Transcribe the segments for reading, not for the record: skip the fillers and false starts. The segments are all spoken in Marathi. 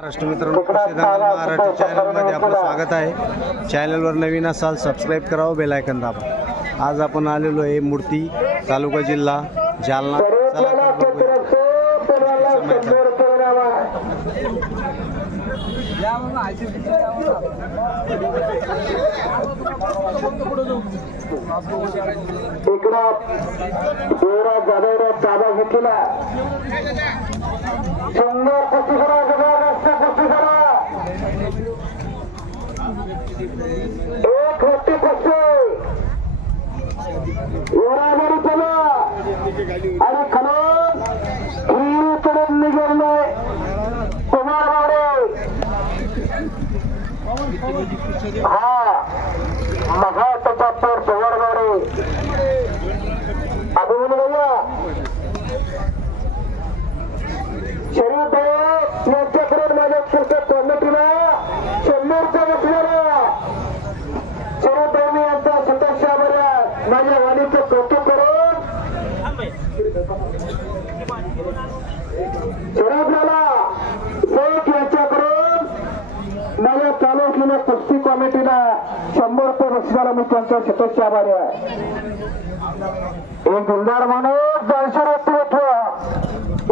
महाराष्ट्र मित्रांनो, कृषी दंगल मराठी चॅनलमध्ये आपलं स्वागत आहे। चॅनलवर नवीन असाल सबस्क्राईब करावं, बेल आयकॉन दाबा। आज आपण आलेलो आहे मूर्ती, तालुका जिल्हा जालना। चला ताबा घेतलेला सुंदर कुस्ती करा, जबरदस्त कुस्ती करा, एक मोठी कुस्ती एवढा चला आणि खालून हिरीकडून निघाले कुमारवाडे। हा महाराष्ट्राचा तर कुमारवाडे अभिमन्यू भैया शरीफ यांच्याकडे माझ्या पुस्तक कमिटीला 100 रुपये बसलेला शरीफ यांचा सदस्य माझ्या वाणीचं कौतुक करून शरीफला शेख यांच्याकडून माझ्या चालू असलेल्या कुस्ती कमिटीला 100 रुपये बसलेला मी त्यांचा सदस्य आभारी आहे। एक गुलदार माणूस 200 रुपये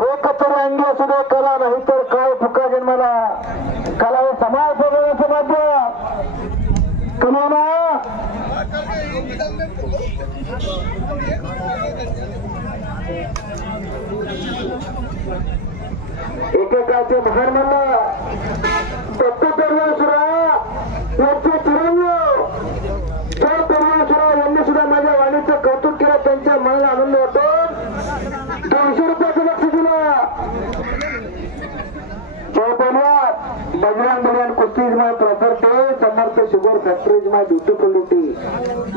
एकत्र अंगी असू दे कला, नाही तर काय फुका जन्माला कला हे समाज बघण्याचं माध्यम कमाना एकेकाचे महान म्हणलं तत्वसुरा यांचे चिरंजीव तर तरुणसुरा यांनी सुद्धा माझ्या वाणीचं कौतुक केलं, त्यांच्या मनाला आनंद होतो। 200 रुपयाचं लक्ष दिलं। जय बोलिया बजरंग बलियान कुस्तीज माय प्रॉपर्टी, समर्थ शुगर फॅक्टरीज माय ब्युटिफुलिटी।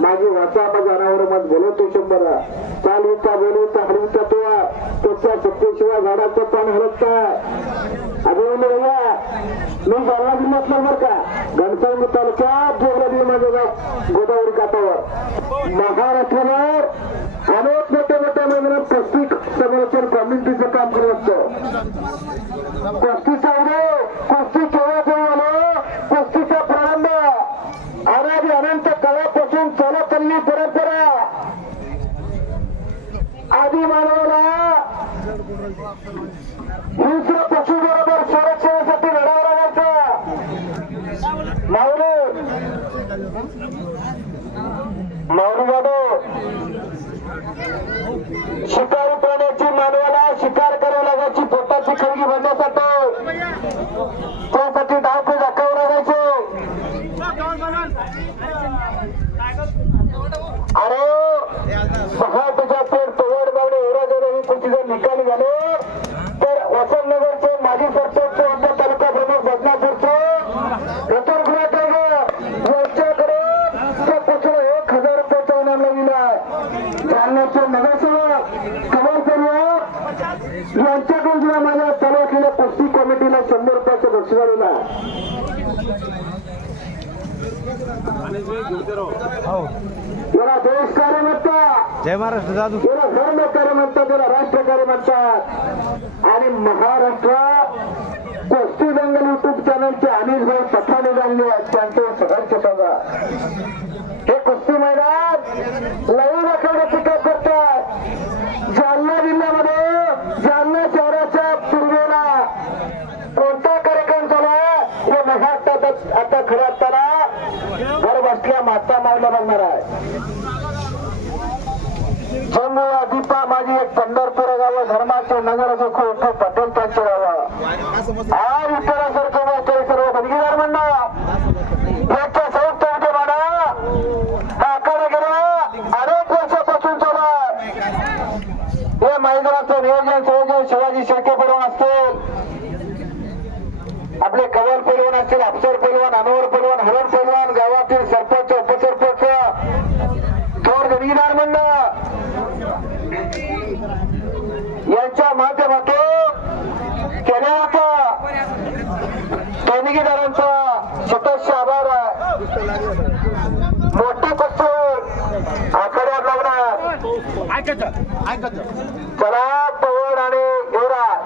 माझी वाचा माझ्या अनावर मत बोलवतो 100 चालविता बोलविता हलविता तुवा त्याच्या सत्तेशिवाय झाडाचं पान हलत काय। अभिमन्यू भैया मी जालना जिल्ह्यातला बरं का, घनसावंगी तालुक्यात जोगला माझं गाव गोदावरी काठावर। महाराष्ट्रावर अनेक मोठ्या मोठ्या मैदानात कुस्ती संरक्षण कम्युनिटीचं काम करत असतो। कुस्तीचा कुस्ती केव्हा केव्हा आलो, कुस्तीचा प्रारंभ अनादी अनंत काळापासून चालत आलेली परंपरा आदी मानवाला हिंस्र पशु बरोबर संरक्षणासाठी लढावं लागायचं। माऊली जाधव शिकारी प्राण्याची मानवाला शिकार करावी लागायची, पोटाची खळगी भरण्यासाठी त्यासाठी धावपळ दाखवावं लागायचे। अरे महाराष्ट्राच्या पेड तोवड गावडे एवढा ही कुस्तीचे निकाली झाले तर वसंतनगरचे माजी सरपंच आमच्या तालुका प्रमुख बदनापूरचे रतन खुराटे यांच्याकडे त्या कुस्तीला 1000 रुपयाचा इनाम दिला। जालन्याचे नगरसेवक कमल परिवार यांच्याकडून जेव्हा माझ्या चालू असलेल्या कुस्ती कमिटीला 100 रुपयाचं बक्षीस दिला। याला देश कार्य म्हणतात, जय महाराष्ट्र दादू, याला धर्म कार्य म्हणतात, याला राष्ट्र कार्य म्हणतात। आणि महाराष्ट्र कुस्ती दंगल युट्यूब चॅनलचे अनिल भाई पठाण निघाले त्यांचे सगळ्यांचे सांगा हे कुस्ती मैदान लई आखाडे टीका करतात। जालना जिल्ह्यामध्ये जालना शहराच्या पूर्वेला कोणता कार्यक्रम झाला हे महाराष्ट्रात आता खरं असताना घर बसल्या माता मावल्या बघणार आहे। दीपा माझी एक पंढरपूर गाव धर्माचे नगर असं खूप पटेल त्यांचे गाव हा विठ्ठलासारखं वाटतं सर्व बंदीदार म्हणणं याच्या संयुक्त विद्यमाना हा आकडा गेला अनेक वर्षापासून चालू हे मैदानाचं नियोजन संयोजन शिवाजी शेळके पैलवान असतील, आपले कवल पैलवान असतील, अफसर पैलवान, अनवर पैलवान, हरण पैलवान, गावातील सरपंच उपसरपंच थोर बंदीदार म्हणणं यांच्या माध्यमातून केल्या होता देणगीदारांचा सदस्य आभार आहे। मोठी कुस्ती आखाड्यात लागणार चला पवन आणि युवराज